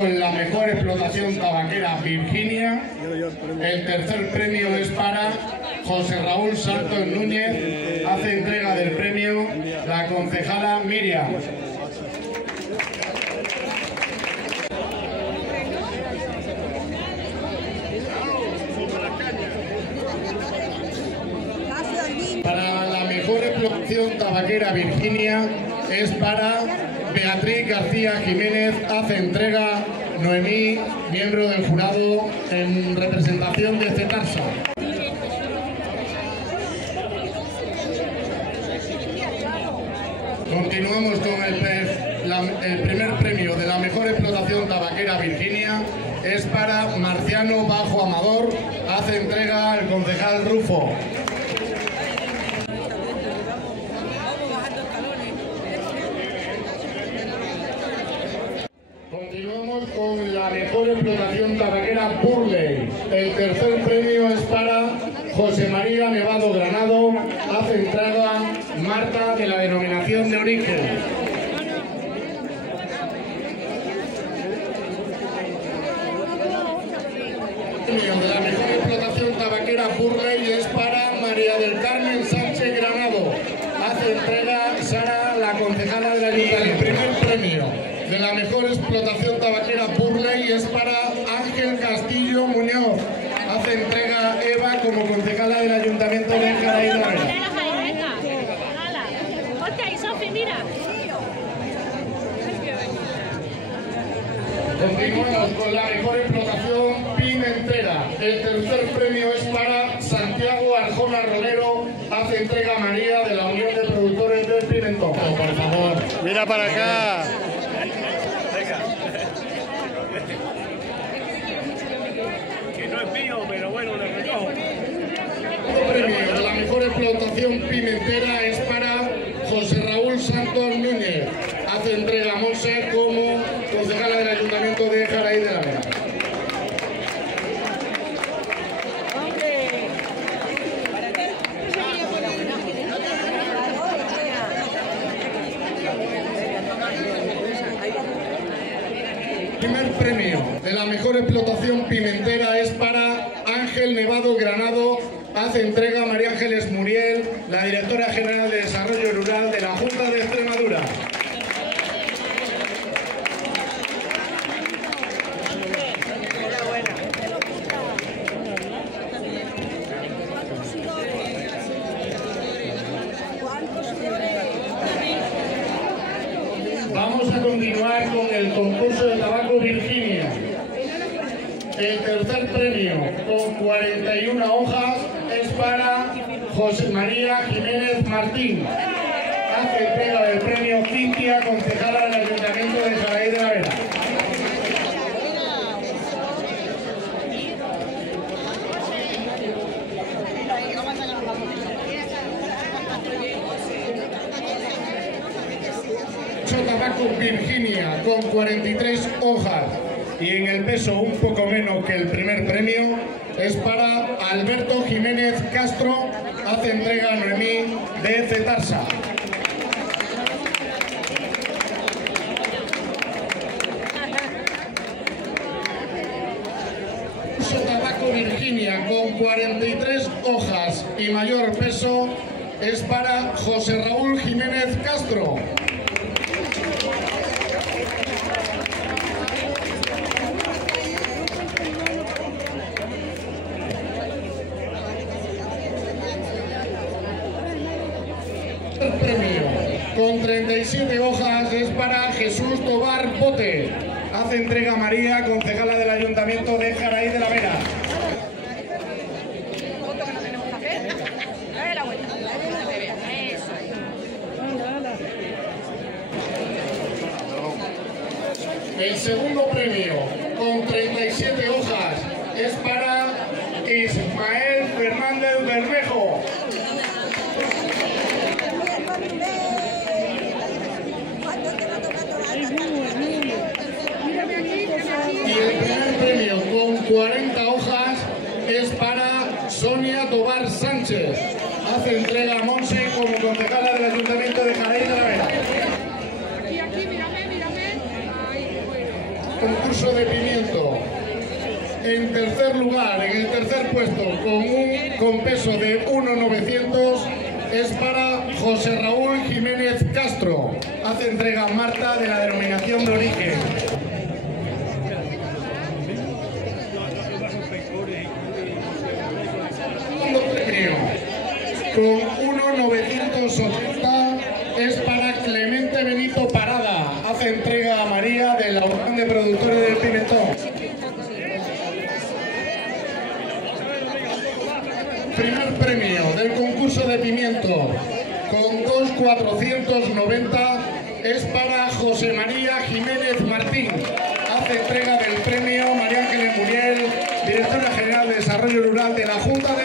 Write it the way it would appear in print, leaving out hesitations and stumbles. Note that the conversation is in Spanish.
La mejor explotación tabaquera Virginia. El tercer premio es para José Raúl Santos Núñez. Hace entrega del premio la concejala Miriam. Para la mejor explotación tabaquera Virginia es para Beatriz García Jiménez. Hace entrega Noemí, miembro del jurado en representación de Cetarsa. Continuamos con el primer premio de la mejor explotación tabaquera Virginia. Es para Marciano Bajo Amador. Hace entrega el concejal Rufo. Continuamos con la mejor explotación tabaquera Burley. El tercer premio es para José María Nevado Granado. Hace entrega Marta, de la denominación de origen. El premio de la mejor explotación tabaquera Burley es para María del Carmen Sánchez Granado. Hace entrega Sara, la concejala del ayuntamiento. El primer premio de la mejor explotación tabaquera Burley es para Ángel Castillo Muñoz. Hace entrega Eva como concejala del ayuntamiento de Jara y de la Vera. Continuamos con la mejor explotación Pimentera. El tercer premio es para Santiago Arjona Rolero. Hace entrega María, de la Unión de Productores del Pimentón. Por favor, mira para acá. Que no es mío, pero bueno, lo recojo. El premio de la mejor explotación pimentera es para José Raúl Santos Núñez. Hace entrega Monse como concejala del ayuntamiento de Jara y de la Vera. El primer premio de la mejor explotación pimentera es para Ángel Nevado Granado. Hace entrega María Ángeles Muriel, la directora general de Desarrollo Rural de la Junta de Extremadura. Vamos a continuar con el concurso de tabaco Virginia. El tercer premio, con 41 hojas, es para José María Jiménez Martín. Hace entrega del premio Cintia, concejala del ayuntamiento de Jara y de la Vera. Tabaco Virginia con 43 hojas y en el peso un poco menos que el primer premio es para Alberto Jiménez Castro. Hace entrega Noemí de Cetarsa. Tabaco Virginia con 43 hojas y mayor peso es para José Raúl Jiménez Castro. El premio con 37 hojas es para Jesús Tobar Bote. Hace entrega María, concejala del ayuntamiento de Jara y de la Vera. El segundo premio con 37 hojas es para Ismael Fernández Bermejo. Y el primer premio con 40 hojas es para Sonia Tobar Sánchez. Hace entrega a Monse como concejala del ayuntamiento de Jara y de la Vera. Aquí, mírame. Ay, bueno. Concurso concurso de pimiento. En tercer lugar, en el tercer puesto, con peso de 1,900, es para José Raúl Jiménez Castro. Hace entrega Marta de la denominación de origen. Segundo premio, con 1,980, es para Clemente Benito Parada. Hace entrega a María de la Unión de Productores del Pimentón. Primer premio del concurso de pimiento con 2,490 es para José María Jiménez Martín. Hace entrega del premio María Ángeles Muriel, Directora General de Desarrollo Rural de la Junta de